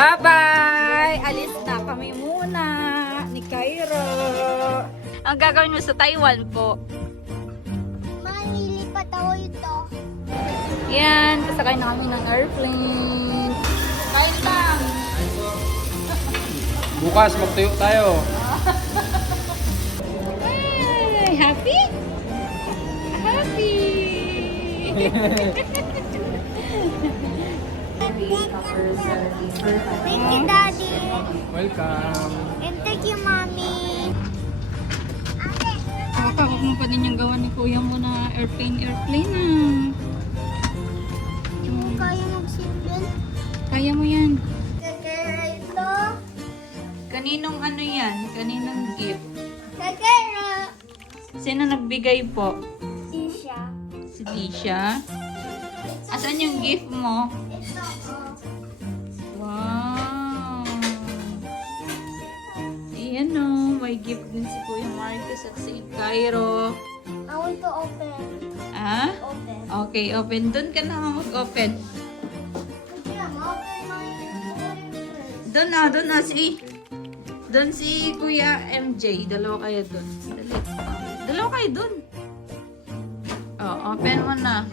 Bye-bye! Alis na kami muna ni Cairo. Ang gagawin mo sa Taiwan po? Manilipat ako ito. Yan, kasakay na kami ng airplane. Kain lang! Bukas magtuyo tayo. Ay, happy? Happy! Thank you, Daddy. Welcome. And thank you, Mommy. Ate, Kakakakong pa din yung gawa ni Kuya mo na airplane na. hindi mo kaya mag-single? Kaya mo yan. Kakera ito. Kaninong ano yan? Kaninong gift? Kakera. Sino nagbigay po? Sisha. Si Tisha? Asan yung gift mo? Ito, Wow! Ayan o, may gift din si Kuya Marcus at si Cairo. I want to open. Ah? Open. Okay, open. Doon ka na mag-open. Yeah, ma-open Doon na si... Doon si Kuya MJ. Dalawa kayo doon. Dali. Dalawa kayo doon. Oh, open mo na.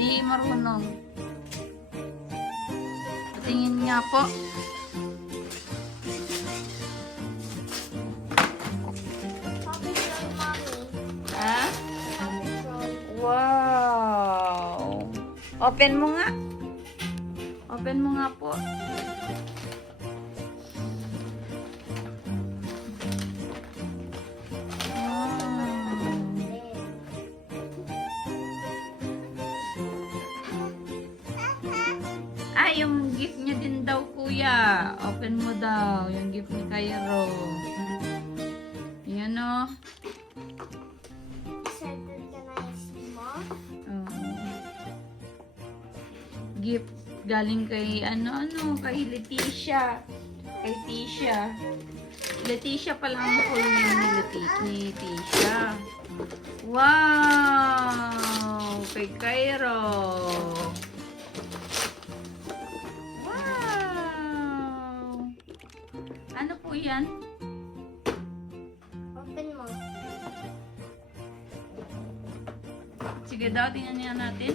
Di marunong. Patingin nga po. Copy from Mommy. Ah? Copy from... Wow! Open mo nga. Open mo nga po. Ah, yung gift niya din daw, kuya. Open mo daw. Yung gift ni Cairo. Yan o. Excited ka na yung mo? Gift galing kay kay Leticia. Kay Tisha. Leticia pala ang full name ni Tisha. Wow! Kay Cairo. Wow! Ano po yan? Open mo. Sige daw, tingnan niya natin.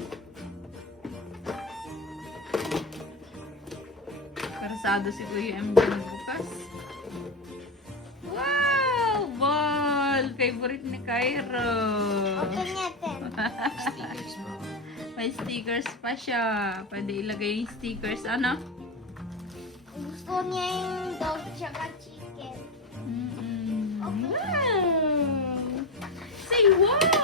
Karasado si Kuya MJ bukas. Wow! Ball! Favorite ni Cairo. Open natin. May stickers pa siya. Pwede ilagay yung stickers. Ano? Gusto niya yung dog tsaka chicken. Wow! Say wow!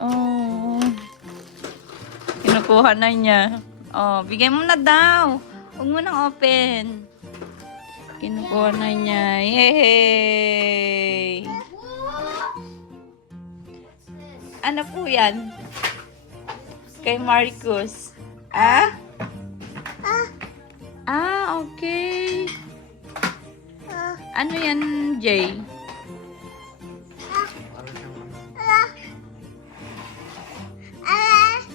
Oh. Kinukuha na niya. Oh, bigay mo na daw. Huwag mo nang open. Kinukuha na niya. Yay! Ano po yan? Kay Marcus. Ah? Ah, okay. Ano yan, Jay?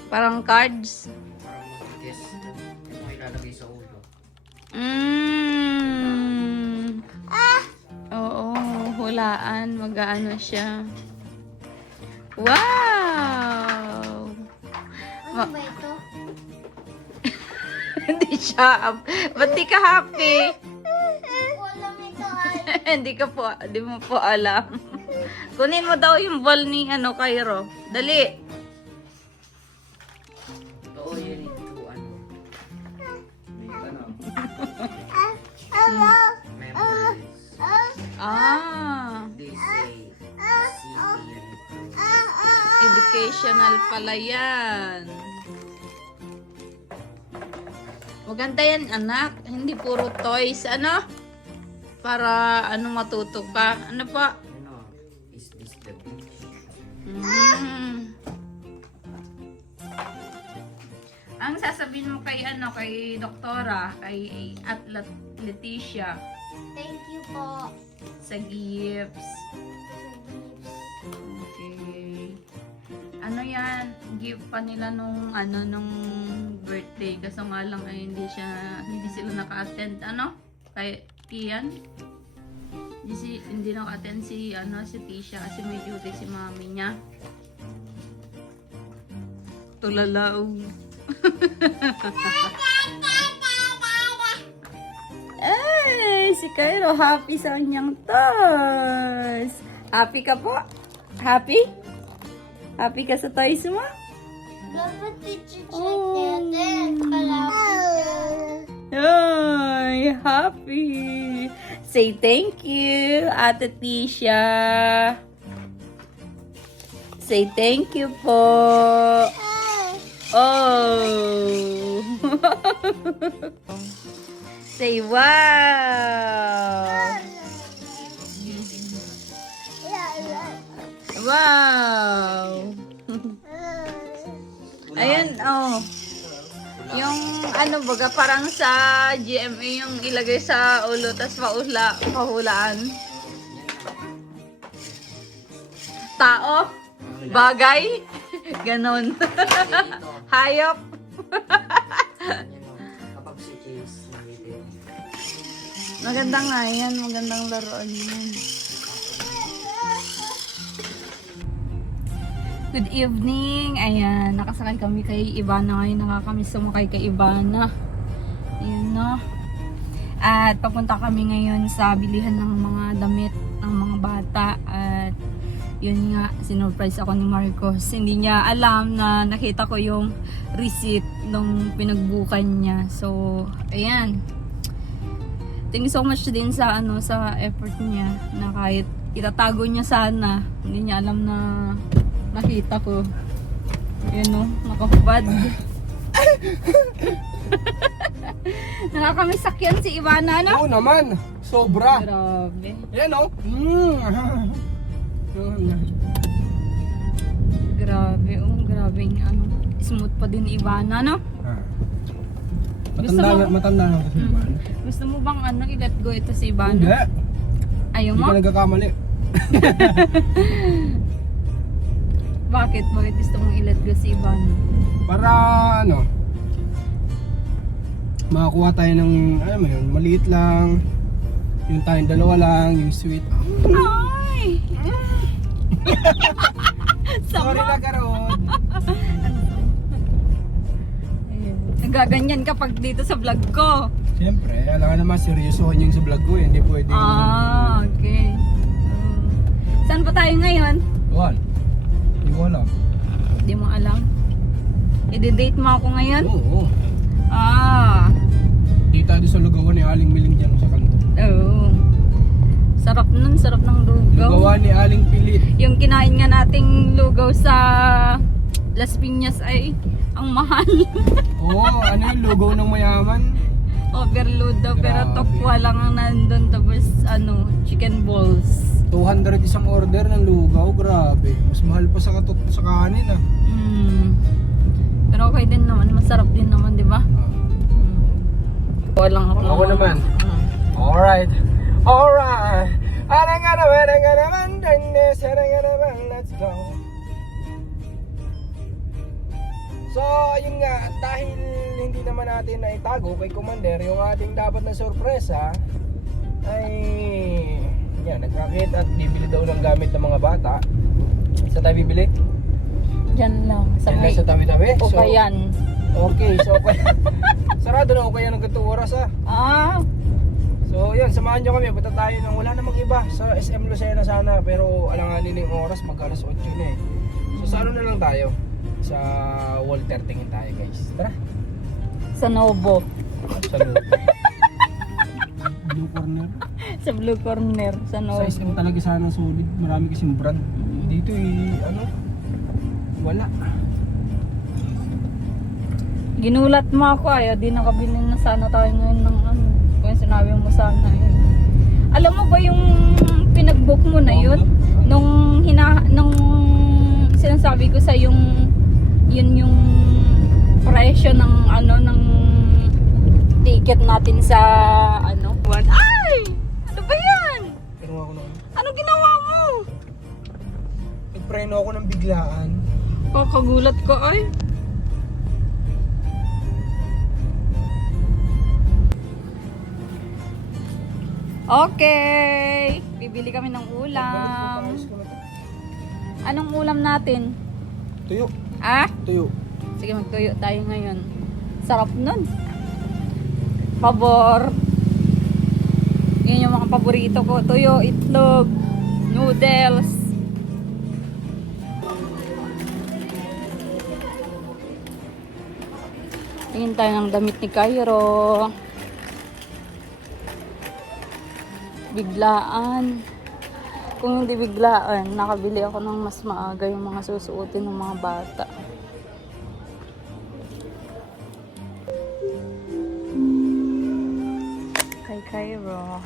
Parang cards? Parang mag-guess. Ito mo ilalagay sa ulo. Oo, hulaan. Mag-ano siya. Wow! Ano ba ito? Hindi siya. Ba't di ka happy? Wala ito ay. Hindi mo po alam. Kunin mo daw yung ball ni Cairo. Dali. Ito you need to memories. Ah, They say CP educational pala yan. Maganda yan, anak. Hindi puro toys. Ano? Para matuto ka. Ano pa? Ano? Is this the beach? Ang sasabihin mo kay kay doktora, kay Leticia Thank you po. sa gifts. Okay. ano yan, gift pa nila nung birthday. Kaso nga lang ay hindi sila naka-attend, kay Kian. Hindi naka-attend si Tisha kasi may duty si mami niya. Tulalaong. Ay, si Cairo happy sa kanyang toys. Happy ka po? Happy? Happy ka sa toys mo? Dapat i-check Oh. natin. Kalapit siya. Ay, happy. Say thank you, Ate Tisha. Say thank you po. Oh. Say wow. Wow. Ayun, oh. Yung baga parang sa GMA yung ilagay sa ulo tas pahulaan. Tao, bagay, ganon. Hayop. Kapag si Chase, nangipin. Maganda nga yan, magandang laruan yan. Good evening. Ayan, nakasakay kami kay Ivana ngayon. Nakakamiss sumakay kay Ivana. Ayan na. At papunta kami ngayon sa bilihan ng mga damit ng mga bata. At yun nga, sinurprise ako ni Marcos. Hindi niya alam na nakita ko yung receipt nung pinagbukan niya. So, ayan. Thank you so much din sa sa effort niya na kahit itatago niya sana, hindi niya alam na nakita ko. Yan o, nakahubad. Nakakamisak yan si Ivana, no? Oo naman, sobra. Grabe. Yan o. Grabe, grabe yung smooth pa din Ivana, no? Gusto mo- Matanda na kasi ba? Gusto mo bang i-let go ito si Hindi. Ivana? Ayaw Hindi mo? ka nagkakamali. Bakit? Bakit gusto mong i-let go si Ivana? Para makakuha tayo ng, alam mo yun, maliit lang. Yung tayong dalawa lang, yung sweet. Ay! Sorry na Karod. Ayun. Nagaganyan kapag dito sa vlog ko. Siyempre, alam ka naman, seryosohin yung sa vlog ko eh. Hindi pwede. Okay. Saan pa tayo ngayon? Tuwan. Hindi ko alam. Hindi mo alam. I-date mo ako ngayon? Oo. Dito tayo sa lugawan ni Aling Miling dyan sa kanto. Oo. Sarap nun, sarap ng lugaw. Lugawan ni Aling Pilit. Yung kinain nga nating lugaw sa Las Piñas ay ang mahal. Oo, ano yung lugaw ng mayaman? Overload daw, pero Grabe. tokwa lang ang nandun. Tapos chicken balls. 200 isang order ng lugaw, grabe. Mas mahal pa sa kanin ah. Pero okay din naman, masarap din naman, di ba? Walang Ako naman. Alright. Alright. Ano nga naman, let's go. So, yun nga, dahil hindi naman natin na itago kay Commander yung ating dapat na sorpresa, ay yan, nagrakit at bibili daw ng gamit ng mga bata. Sa tayo bibili? Diyan lang, sa Yan may lang sa tabi-tabi? Ukayan. Okay, so sarado na Ukayan ng ganitong oras ah. So yan, samahan nyo kami, punta tayo ng wala namang iba sa SM Lucena sana, pero alanganin yung oras, mag alas 8 na eh. So sa na lang tayo? Sa Walter tingin tayo guys. Tara. Sa Novo. Sa Blue Corner. Sa Blue Corner, sa Sa Novo. SM talaga sana solid, marami kasing brand. Dito wala. Ginulat mo ako, ayaw di nakabili na sana tayo ngayon ng kung sinabi mo sana yun. Alam mo ba yung pinag-book mo na yun? Nung sinasabi ko sa yun yung presyo ng ng ticket natin sa what? Ay! Ano ba yan? Pero ako na. Ano ginawa mo? Nagpreno ako ng biglaan. Kakagulat ko ay. Okay. Bibili kami ng ulam. Anong ulam natin? Tuyo. Ah? Tuyo. Sige, magtuyo tayo ngayon. Sarap nun. Pabor. Yan yung mga paborito ko. Tuyo, itlog, noodles. Tingin tayo ng damit ni Cairo. Biglaan. Kung hindi biglaan, nakabili ako ng mas maaga yung mga susuotin ng mga bata. Kay Cairo.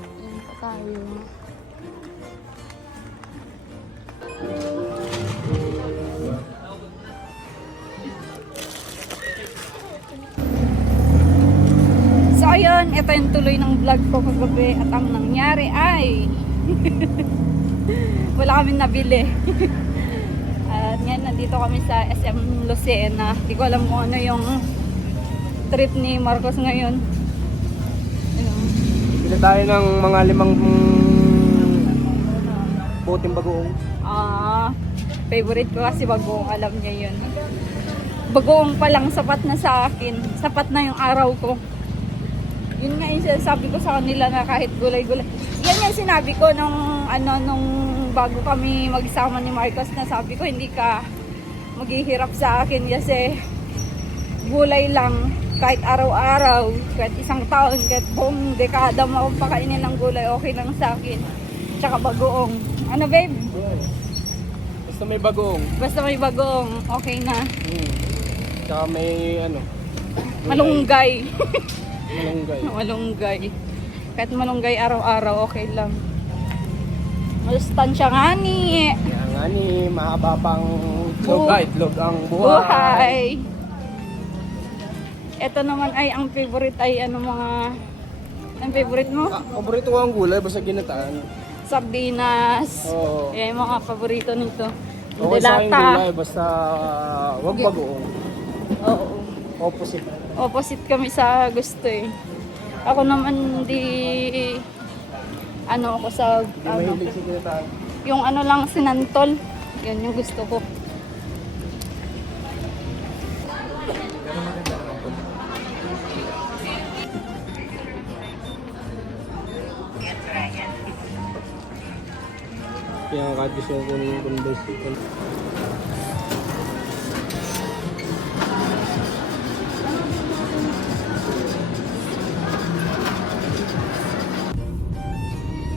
Yan pa tayo. So ayun, ito yung tuloy ng vlog ko kagabi at ang nangyari ay wala kaming nabili. At ngayon nandito kami sa SM Lucena. Hindi ko alam kung ano yung trip ni Marcos ngayon. Bili tayo ng mga 5 boteng bagoong. Favorite ko kasi bagoong, alam niya yun. Bagoong pa lang sapat na sa akin. Sapat na yung araw ko. Yun nga yung sabi ko sa kanila na kahit gulay-gulay. Yan yung sinabi ko nung bago kami magsama ni Marcos, na sabi ko hindi ka maghihirap sa akin kasi gulay lang kahit araw-araw, kahit isang taon, kahit buong dekada mo akong pakainin ng gulay, okay lang sa akin. Tsaka bagoong. Ano babe? Basta may bagoong. Basta may bagoong, okay na. Tsaka may Malunggay. malunggay. Malunggay. Kahit malunggay araw-araw, okay lang. Malustansya nga ni. Kaya nga ni, mahaba pang itlog ang buhay. Buhay. Ito naman ay ang favorite ay ang favorite mo? Paborito ko ang gulay, basta ginataan. Sardinas. Oo. Yan yung mga paborito nito. Okay sa akin gulay, basta wag bagoong. Oo. Opposite. Opposite kami sa gusto eh. Ako naman ako sa Mahilig sa ginataan. yung lang sinantol. Yan yung gusto ko. Kaya kahit gusto ko kunin yung converse.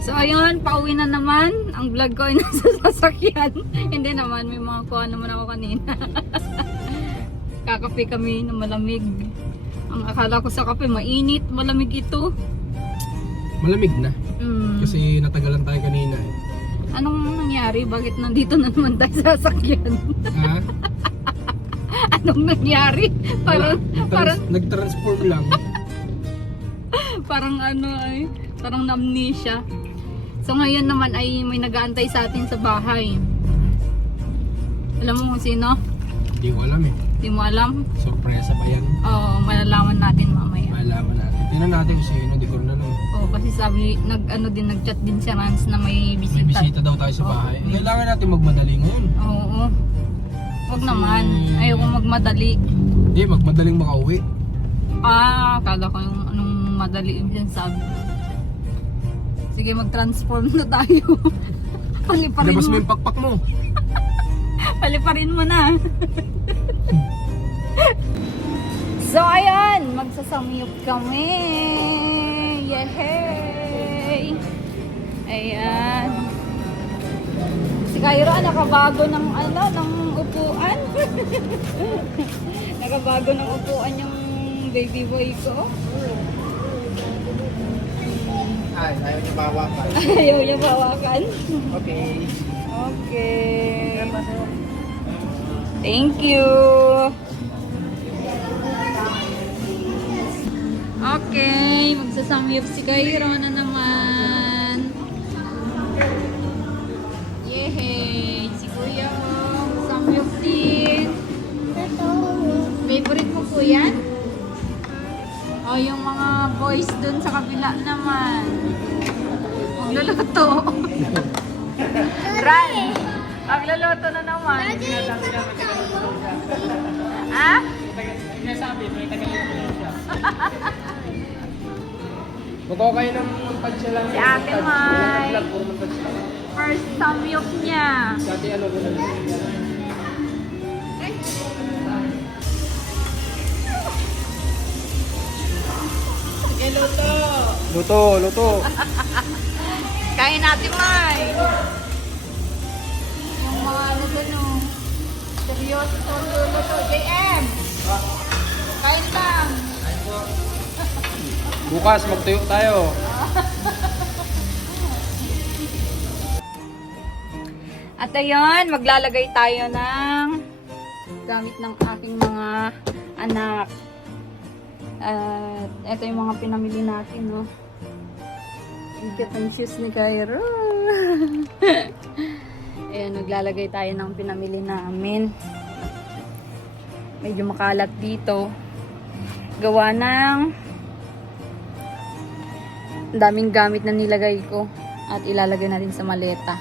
So ayun, pauwi na naman. Ang vlog ko ay nasa sasakyan. Hindi naman, may mga kuha naman ako kanina. Kakape kami na malamig. Ang akala ko sa kape, mainit, malamig ito. Malamig na. Mm. Kasi natagalan tayo kanina eh. Anong nangyari? Bakit nandito na naman tayo sa sasakyan? Ha? Anong nangyari? Parang Nag-transform lang. parang parang amnesia. So ngayon naman ay may nag-aantay sa atin sa bahay. Alam mo kung sino? Hindi ko alam eh. Hindi mo alam? Sorpresa pa yan. Oo, malalaman natin mamaya. Malaman natin. Tingnan natin kung sino, di ko rin alam. Oo, kasi sabi, nag-chat din si Rans na may May bisita. bisita daw tayo sa bahay. Kailangan natin magmadali ngayon. Oo. Wag naman. Ayoko magmadali. Hindi, magmadaling makauwi. Akala ko yung anong madali yung sabi. Sige, mag-transform na tayo. Paliparin Labas mo mo. yung pakpak mo. Paliparin mo na. So, ayan. Magsasamyup kami. Yehey! Ayan. Si Cairo, nakabago ng ng upuan. Nakabago ng upuan yung baby boy ko. Ay, ayaw niya bawakan. Ayaw niya bawakan. Okay. Okay. Thank you. Okay, magsasamyup si Cairo na naman. Yehey. po yan? O, yung mga boys dun sa kabila naman. Magluluto. Ran, magluluto na naman. Ha? Buto kayo ng montage siya lang. Si Ate Mai. Puro montage lang. First samyup niya. Si Ate ano, gano'n. Luto. Kain natin, Mai. Yung mga ano, seryoso sa luluto. JM! Kain lang. Bukas, magtuyo tayo. At ayun, maglalagay tayo ng gamit ng aking mga anak. At ito yung mga pinamili natin, no. Bigat ang shoes ni Cairo. Ayan, maglalagay tayo ng pinamili namin. Medyo makalat dito. Gawa ng ang daming gamit na nilagay ko. At ilalagay natin sa maleta.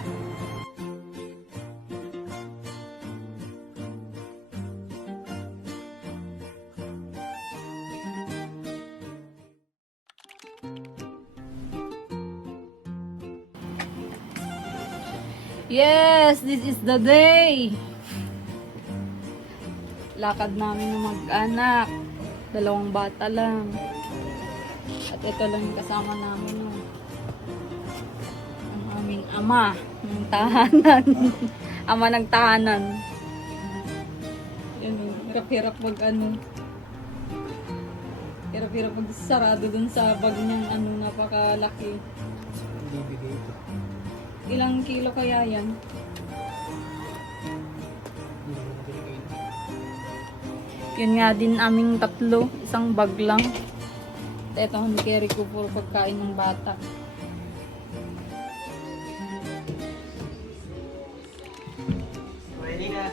Yes, this is the day. Lakad namin ng mag-anak. 2 bata lang. At ito lang yung kasama namin. No. Ang aming ama ng tahanan. Ama ng tahanan. Yan, hirap-hirap mag-ano. Hirap-hirap mag-sarado dun sa bag niyang napakalaki. Hindi bigay ito. Ilang kilo kaya yan? Yun nga din aming 3, isang bag lang. Ito ang carry ko puro pagkain ng bata. Ready na.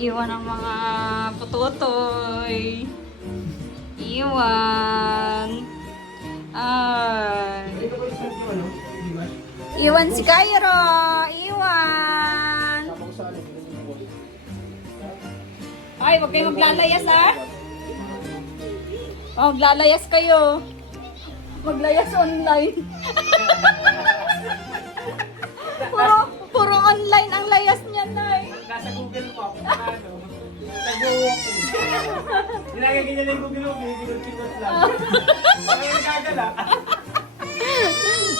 Iwan ang mga pututoy. Iwan. Ay. Iwan si Cairo. Iwan. Ay, huwag kayo maglalayas, ha? Oh, maglalayas kayo. Maglayas online. puro online ang layas niya, Nay. Nasa Google mo ako. Ano? Nag-walking. Nilagay ka niya ng Google mo. Pinot lang. Ano yung gagala?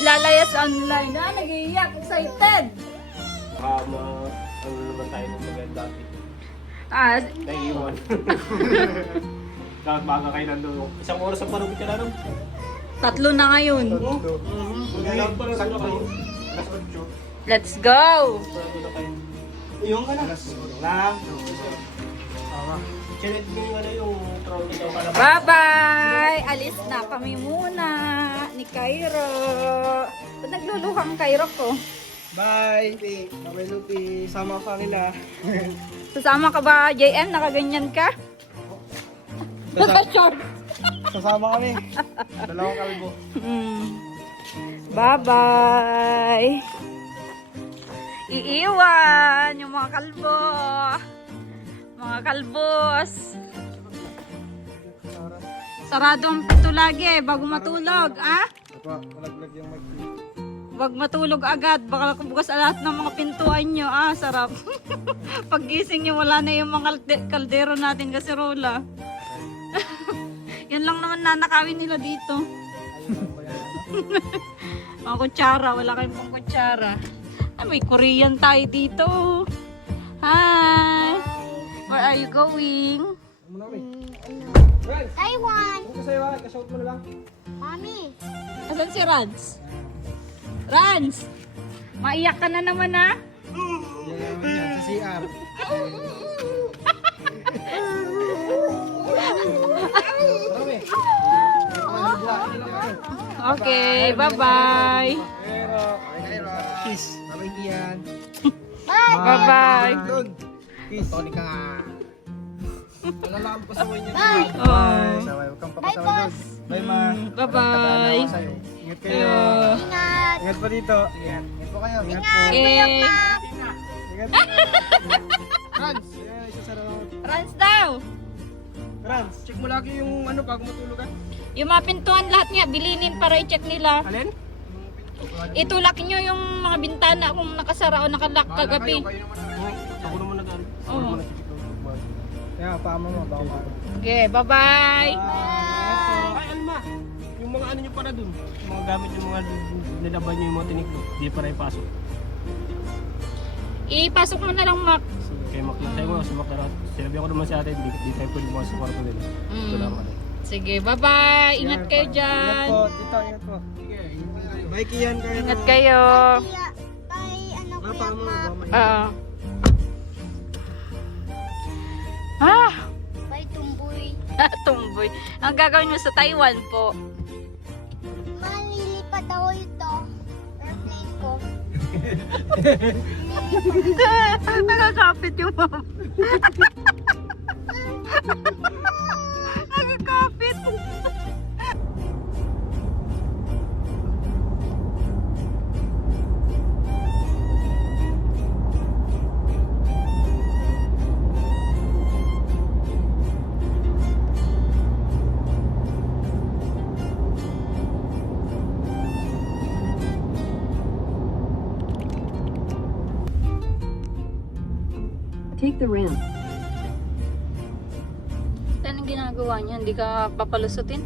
Lalayas online. Nag-iiyak. Excited. Ano naman tayo ng maganda. Naiiwan. Dapat baka kayo nandun. 1 oras ang parubit ka na nung. 3 na ngayon. Magandang para sa kayo. Let's go! Yung ka na. Lang. Chinet mo yung trophy daw ka na. Bye-bye! Alis na kami muna ni Cairo. Ba't nagluluhang Cairo ko? Bye! Bye, Lupi. Sama ka nila. Sasama ka ba, JM? Nakaganyan ka? Naka-short. Sasama kami. 2 kalbo. Bye-bye! Iiwan yung mga kalbo. Mga kalbos. Sarado ang pinto lagi bago matulog, ah? Malaglag yung mic. Wag matulog agad, baka bukas lahat ng mga pintuan nyo, ah, sarap. Paggising nyo, wala na yung mga kaldero natin kasi rola. Yan lang naman nanakawin nila dito. Mga kutsara, wala kayong pang kutsara. Ay, may Korean tayo dito. Hi! Where are you going? Taiwan. Kung sa'yo, kashout mo na lang. Mami. Asan si Rans? Rans! Maiyak ka na naman, ha? Yan, sa CR. Okay, bye-bye. Kiss. Bye-bye yan. Bye. Bye-bye. Kiss. Tony ka. Nalalaman ko sa niya. Bye! Oh. Saway, huwag kang Bye, pakasaway doon. boss! Bye, ma. Bye-bye. Ingat kayo. Ingat! Ingat pa dito. Ingat. Ingat po kayo. Ingat po. Kuya Okay. Pap! Ingat. Franz. Ayan, isa sa raw. Runs daw. Franz, check mo lagi yung ano pag matulog ka. Yung mga pintuan lahat nga, bilinin para i-check nila. Alin? Itulak nyo yung mga bintana kung nakasara o nakalak kagabi. Kayo naman na. Ako naman nag-ano. Oo. Kaya paama mo, baka mo. Okay, bye-bye. Ay, Alma. Yung mga ano nyo para dun. Yung mga gamit yung mga nilaban nyo yung mga tiniklo. Di para ipasok. Ipasok mo na lang, Mac. Kaya maklatay mo, si Mac na rin. Sinabi ako naman sa atin, di tayo pwede bukas sa kwarto nila. Ito lang ano. Sige, bye-bye. Ingat kayo dyan. Ingat po, tita, ingat po. Bye, Kian. Ingat kayo. Kuya, bye, ano, Kuya Paama mo, Pap! Oo. Ah, Bye, tumboy! tumboy. Ang gagawin mo sa Taiwan po. Malilipat ako ito. Airplane ko. Nakakapit yung mom. Nakakapit. Take the ramp. Anong ginagawa niya? Hindi ka papalusutin?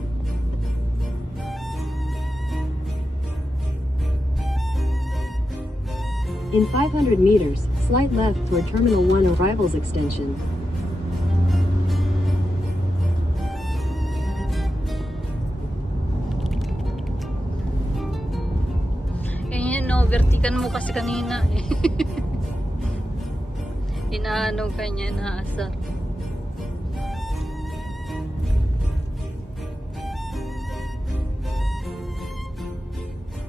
In 500 meters, slight left toward Terminal 1 Arrivals Extension. Ganyan, no? Vertikan mo kasi kanina eh. Inaano ka niya, naasar.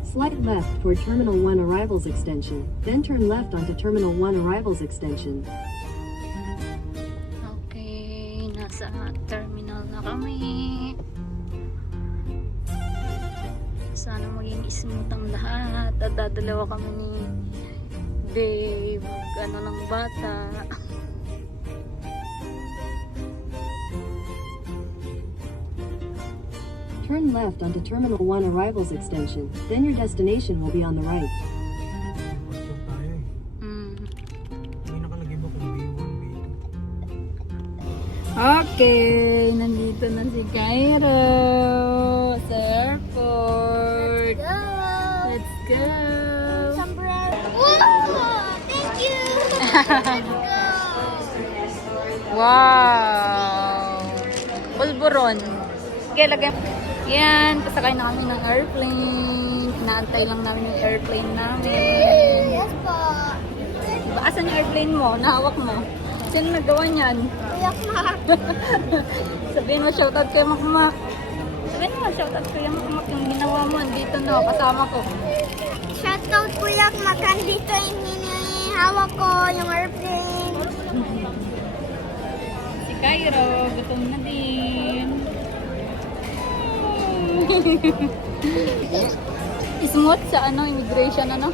Slight left toward Terminal 1 Arrivals Extension, then turn left onto Terminal 1 Arrivals Extension. Okay, nasa terminal na kami. Sana maging smooth ang lahat at dadalawa kami ni Dave, ano ng bata. Turn left onto Terminal 1 Arrivals Extension, then your destination will be on the right. Mm. May nakalagay ba kung B1, B2? Okay, nandito na si Cairo sa airport. Go! Let's go! Sombrero! Whoa! Thank you! Let's go! Wow! Pulburon. Okay, lagyan. Yan, pasakay na kami ng airplane. Inaantay lang namin yung airplane namin. Yes po! Diba, asan yung airplane mo? Nahawak mo? Sino nagawa niyan? Kuya Pap! Sabihin mo, shoutout kay Makmak. Sabihin mo, shoutout kay Makmak. Yung ginawa mo, andito na, kasama ko. Shoutout Kuya Pap! Dito yung hinihawak ko, yung airplane. Si Cairo, gutom na din. Smooth sa ano, immigration ano?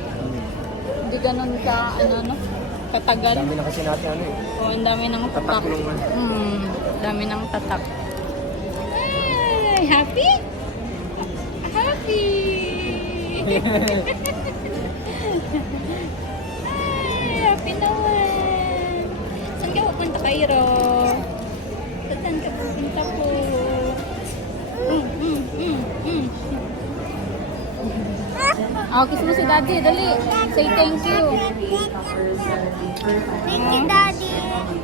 Hindi ganun ka ano, katagal. Dami na kasi natin ano eh. Oh, ang dami ng tatak. Dami ng tatak. Ay, happy? Happy! Ay, happy naman. Saan ka pupunta, Cairo? Saan ka pupunta po? Oh, kiss mo si Daddy, dali. Say thank you. Thank you, Daddy.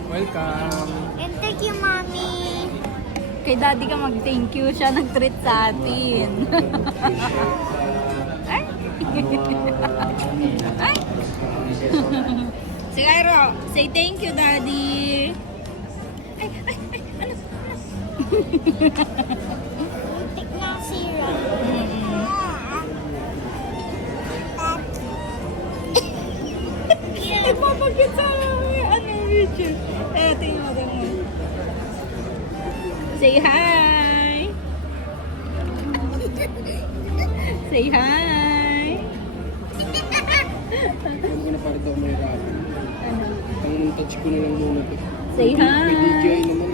Welcome. And thank you, Mommy. Kay Daddy ka mag-thank you. Siya nag-treat sa atin. Ay! Ay! Si Cairo, say thank you, Daddy. Ay, ay, ay, ano? Muntik na sira. Ipapagkit sa ano, picture. Tingnan mo, tingnan mo. Say hi! Say hi! Hindi na para daw may rapi. Ano? Ang touch ko na lang muna to. Say hi! May DJI naman.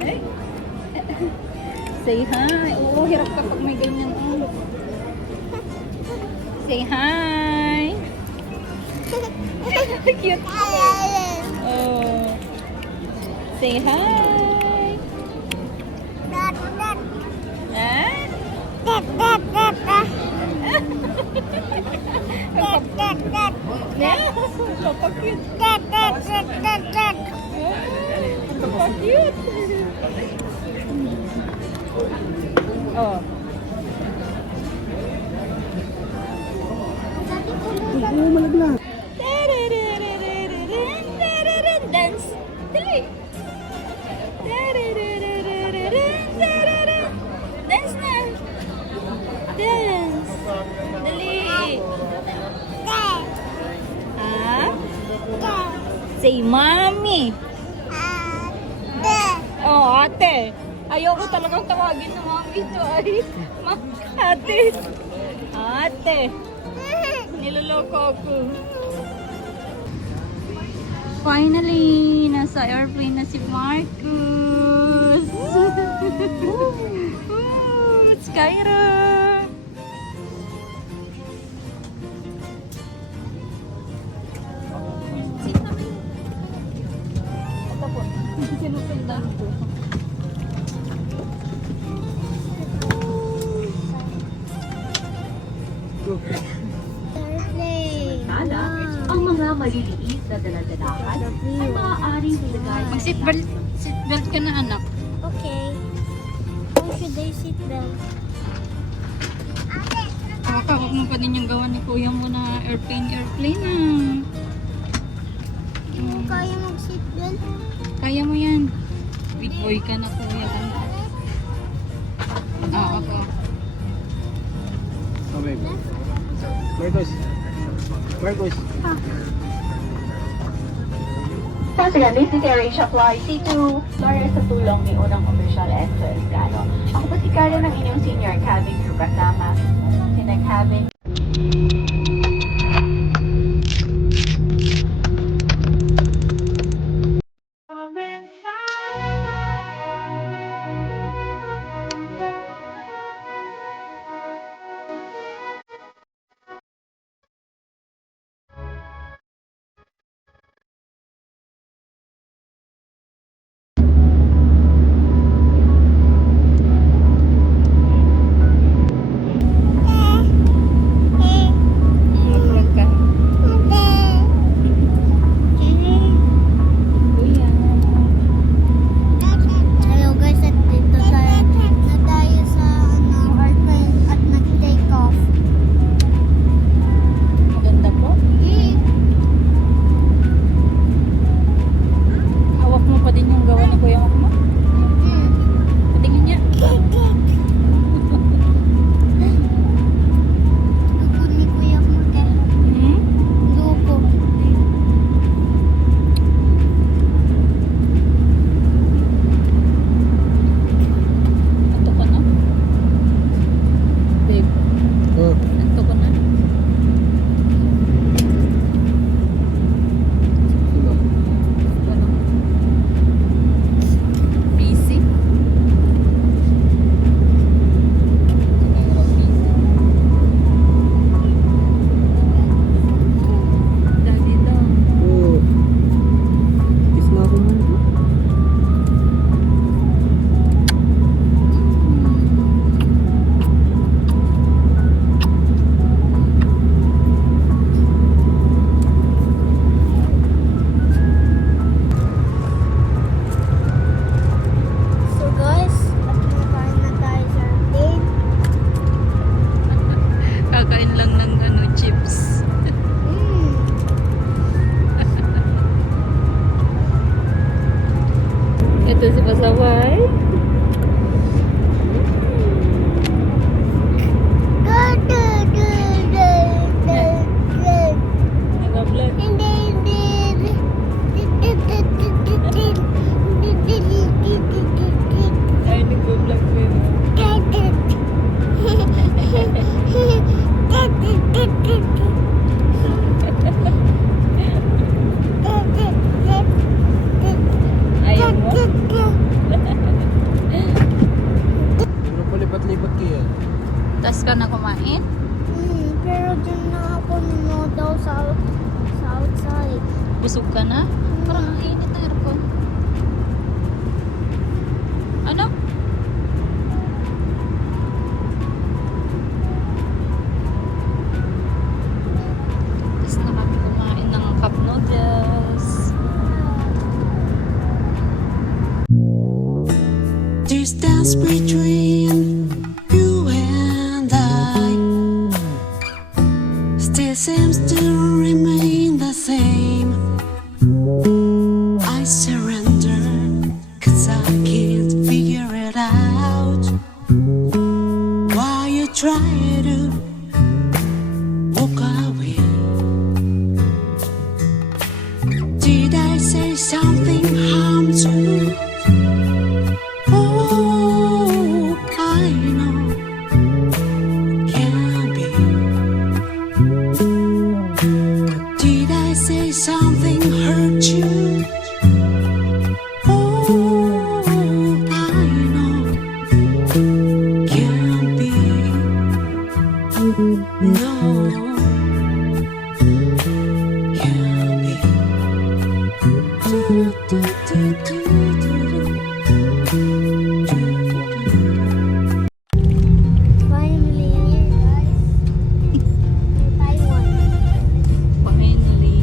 Eh? Say hi! Oo, hirap kapag may ganyan. Oh. Say hi! Cute. Oh. Say hi! Ah? Yeah, kapag-cute. Kapag-cute. Oh. Oo, malaglag. Dance. Dali. Dance na. Dance. Dali. Ah? Say mommy. Oh, ate. Ayoko talagang tawagin ng mga ito ay ate. Ate. Niloloko ako. Finally, nasa airplane na si Marcus. Skyra. Ito po. Sinusundan ko. Kala, ang mga maliliit na daladalahan ay maaaring ilagay Seatbelt ka na, anak. Okay. How should I sit belt? Huwag mo pa din yung gawa ni kuya mo na airplane na. Hindi mo kaya mag-sit belt? Kaya mo yan. Big boy ka na kuya. Ako. Oh, babe. Marcos. Marcos. Passenger necessary siya fly C2 Flores sa tulong ni unang opisyal Enzo Escano. Ako po si Karen ng inyong senior cabin crew kasama. Sinag-cabin Vlog ka. Kuya. Hello guys, at dito na tayo sa airplane at nag-take off. Maganda po. Hawak mo pa din yung gawa ni kuya mo. Patingin niya. Lugo ni Kuya Mute. Hmm? Lugo. Anto ka na? Babe, Oh. anto ka na? Diba? Ano? Busy? Siguro busy. Daddy daw. Oo. Kiss na ako man. So guys, at kumakain na tayo sa airplane. Kakain lang ng chips. Ito si Pasaway. Nag-vlog. Hindi. Busog ka na? Parang ang init ng aircon. Ano? Tapos na kami kumain ng cup noodles. Distance between you and I still seems to remain the same. I surrender, 'cause I can't figure it out. Why you try to walk away? Did I say something harm to you? Oh, I know can't be. Did I say something hurt you? Oh, I know can't be. No, can't be. Do, do, do, do, do, do. Finally, guys. Taiwan. Finally.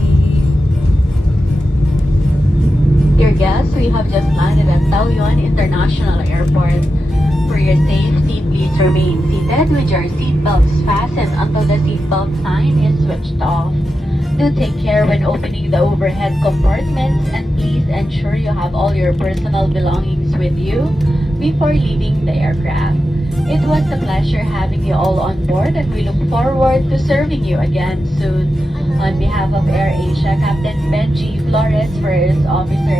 Dear guests, we have just landed at Taoyuan International Airport. For your safety, please remain seated with your seatbelts fastened until the seatbelt sign is switched off. Do take care when opening the overhead compartments, and please ensure you have all your personal belongings with you before leaving the aircraft. It was a pleasure having you all on board, and we look forward to serving you again soon. On behalf of AirAsia, Captain Benji Flores, First Officer